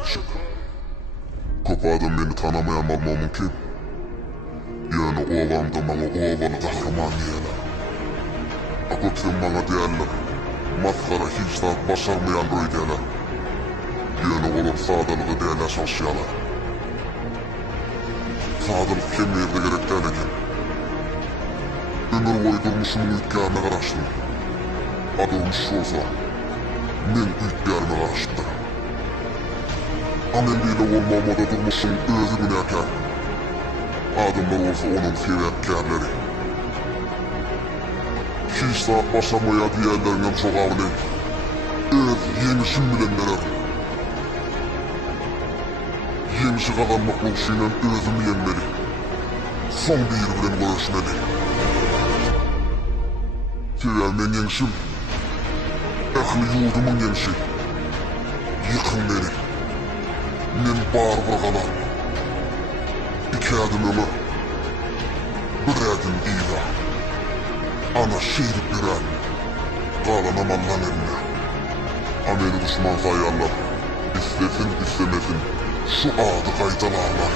açık. Köp adam beni tanamayan olma mümkün. Yani o alan da bana o alanı kahraman diyene. Akıp sen bana değerler. Maskara hiç saat başarmayan röydeler. Yani olup sağdalığı değerler sosyalar. Sağdalık kim yerde gerek değerken. Ömür boyu durmuşumun üytkarına karıştım. Adolmuş olsa, men üytkarına karıştı. Amelliyle olmamada durmuşun özü binerken, adımlar olsa onun fedakarları. Hiç saat başlamaya diğerlerinin çok avlı. Öz yemişim bilenler. Yemişi kazanmak yoluyla özümü yenmeli. Son bir bilen görüşmeli. Severmen yenişim. Ehli yurdumun yenişi. Yıkın beni. Men bağır vurgalar. İki adımımı. Bir adım değil. Ana şehit bir an. Kalanam Allah'ın eline. Ameli düşman sayarlar. İstesin istemesin. Şu adı kaydalarlar.